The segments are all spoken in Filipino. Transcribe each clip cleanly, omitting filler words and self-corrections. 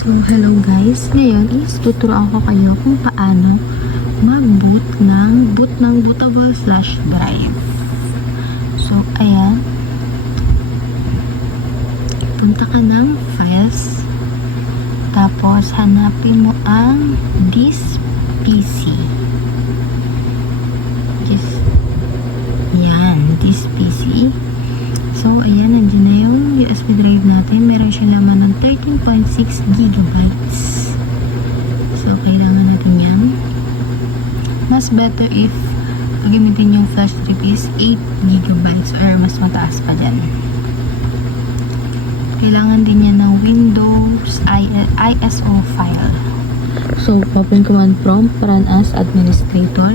So, hello guys. Ngayon is tuturuan ko kayo kung paano mag-boot ng bootable flash drive. So, ayan. Punta ka ng files. Tapos, hanapin mo ang this PC. This PC. So, ayan, nandiyan na yung USB drive natin. Meron siya laman ng 13.6 gigabytes. So, kailangan natin yan. Mas better if pagamitin yung flash drive is 8 gigabytes or mas mataas pa dyan. Kailangan din yan ng Windows ISO file. So, open command prompt, run as administrator.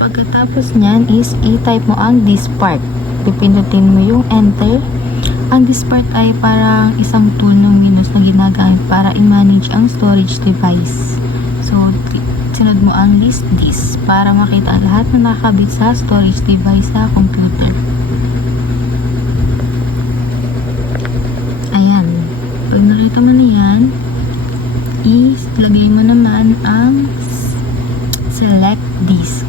Pagkatapos nyan is i-type mo ang dispart. Pipindutin mo yung enter. Ang dispart ay parang isang tool ng Windows na ginagamit para i-manage ang storage device. So, sunod mo ang list disk para makita ang lahat na nakakabit sa storage device sa computer. Ayan. Pag nakita mo na yan, ilagay mo naman ang select disk.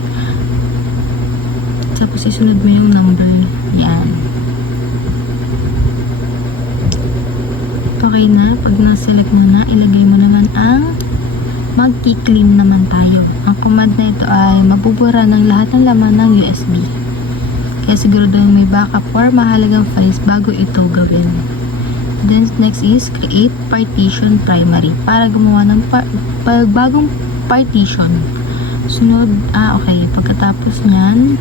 Tapos isunod mo yung number. Yan. Okay na. Pag na-select mo na, ilagay mo naman ang mag-clean naman tayo. Ang command na ito ay mabubura ng lahat ng laman ng USB. Kaya siguro doon may backup or mahalagang files bago ito gawin. Then next is create partition primary para gumawa ng bagong partition. Sunod, okay. Pagkatapos nyan,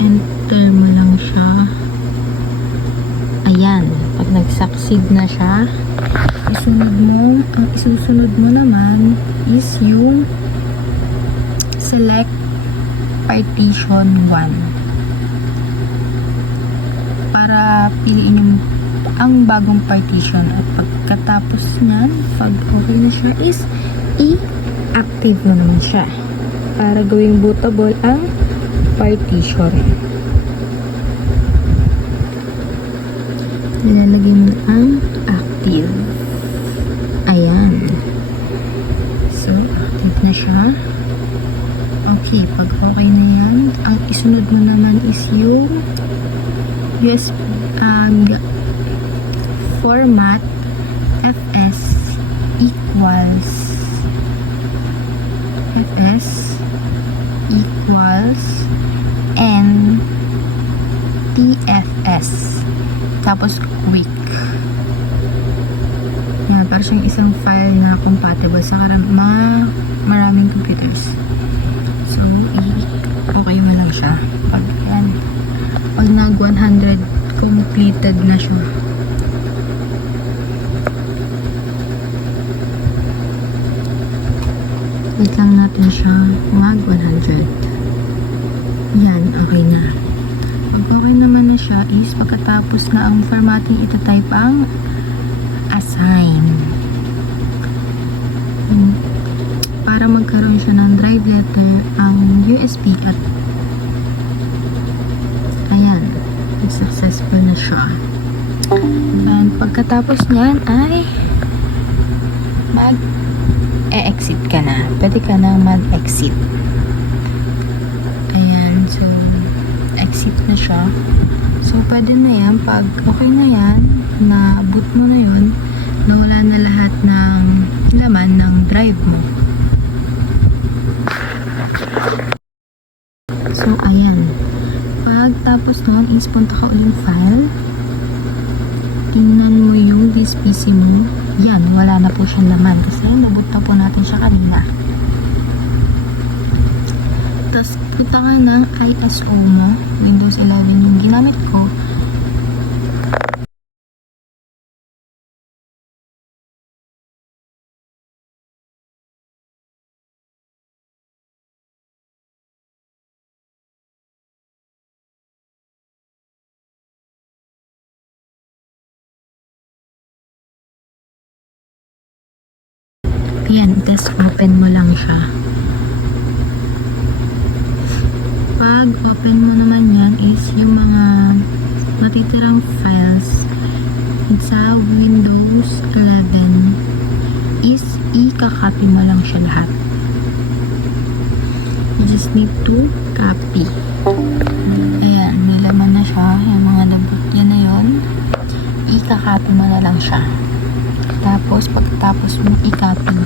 enter mo lang siya. Ayan. Pag nag-succeed na siya, ang isusunod mo naman is yung select partition 1 para piliin yung ang bagong partition. At pagkatapos nyan, pag okay na siya is i-active mo naman siya para gawing bootable ang partition. Nilalagay mo ang active. Ayan. So, active na siya. Okay, pag okay na yan, ang isunod mo naman is yung USB format fs equals NTFS tapos quick. Yan, para siyang isang file na compatible sa maraming computers. So, okay mo lang siya. Pag nag 100 completed na siya. Wait lang natin siya mag 100. Yan, okay na. Pag okay naman na siya is pagkatapos na ang formatting, itatype ang assign. Para magkaroon siya ng drive letter ang USB at ayan, successful na siya. And pagkatapos niyan ay mag-exit ka na. Pwede ka na mag-exit. Ayan, so exit na siya. So, pwede na yan. Pag okay na yan, na-boot mo na yun, nawala na lahat ng laman ng drive mo. So, ayan. Pag tapos nun, is punta ka ulit file. Tingnan mo yung this PC mo. Yan, wala na po siyang laman kasi naboot na po natin siya kanina. Tapos, punta ka ng ISO mo. Windows 11 yung ginamit ko. Yan, test open mo lang siya. Pag pag-open mo naman yan is yung mga matitirang files sa Windows 11 is i-copy mo lang siya lahat. You just need to copy. Ayan, may laman na siya. Yung mga labot yan na yun, i-copy mo na lang siya. Tapos, pagkatapos mo i-copy,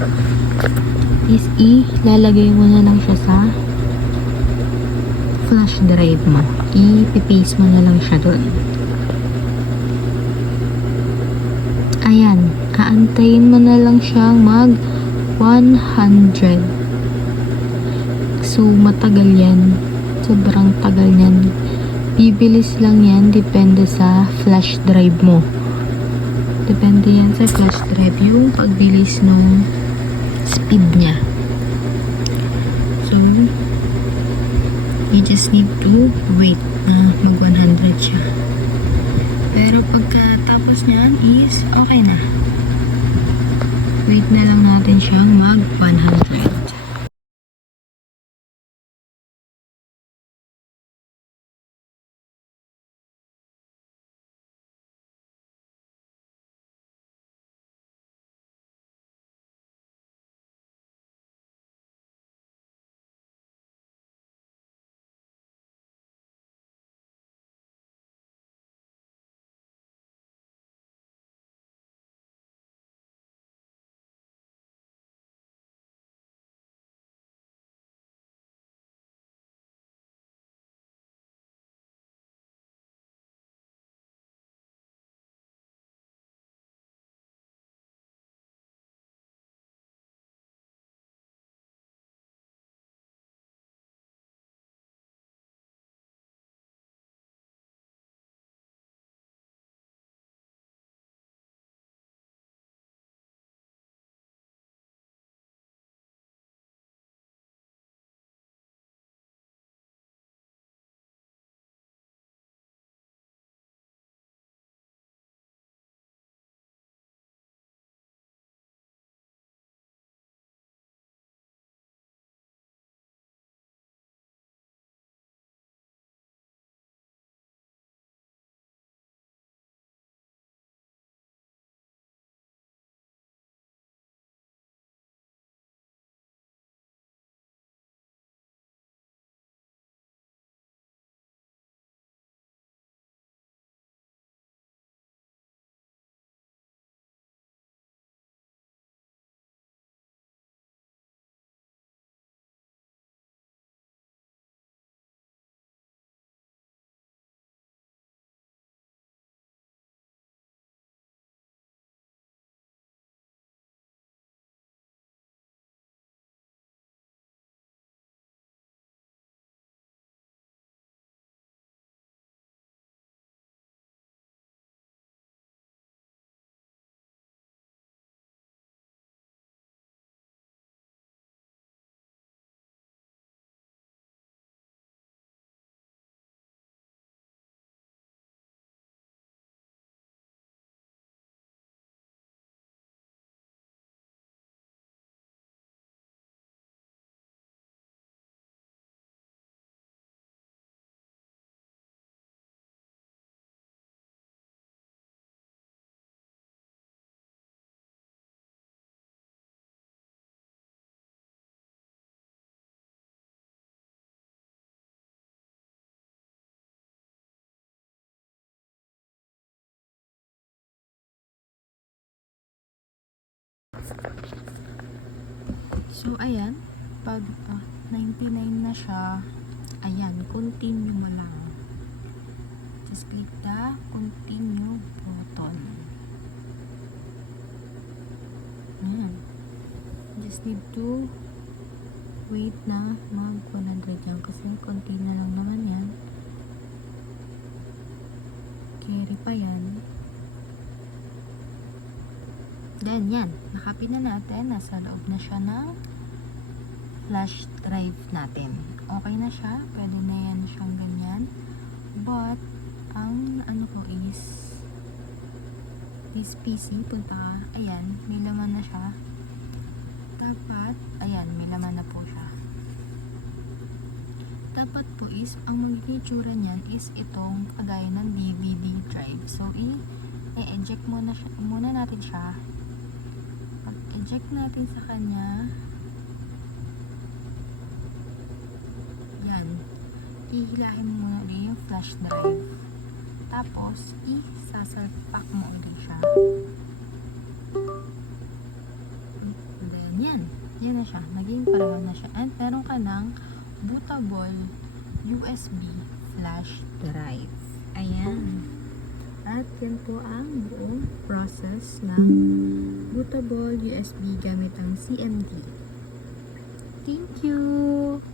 is ilalagay mo na lang siya sa flash drive mo. I-paste mo na lang siya doon. Ayan, aantayin mo na lang siyang mag 100. So, matagal yan. Sobrang tagal yan. Bibilis lang yan, depende sa flash drive mo. Depende yan sa flash drive, yung pagbilis ng speed niya. So, you just need to wait na mag 100 siya. Pero pagkatapos niyan is okay na. Wait na lang natin siyang mag 100. So, ayan. Pag 99 na siya, ayan, continue mo lang. Just click the continue button. Ayan. Just need to wait na mag 100 yan kasi konti na lang naman yan. Carry pa yan. Then, yan. Nakapin na natin. Nasa loob na siya ng flash drive natin. Okay na siya. Pwede na yan siyang ganyan. But, ang ano ko is this PC, punta ka. Ayan. May laman na siya. Dapat, ayan. May laman na po siya. Dapat po is, ang magiging itsura niyan is itong kagaya ng DVD drive. So, i-eject muna natin siya. Pag-eject natin sa kanya, yan. Ihilahin mo muna ulit yung flash drive. Tapos, i-sasalpak mo ulit siya. And then, yan. Yan na siya. Naging pareho na siya. And meron ka ng bootable USB flash drive. Ayan. At yan po ang buong process ng bootable USB gamit ang CMD. Thank you!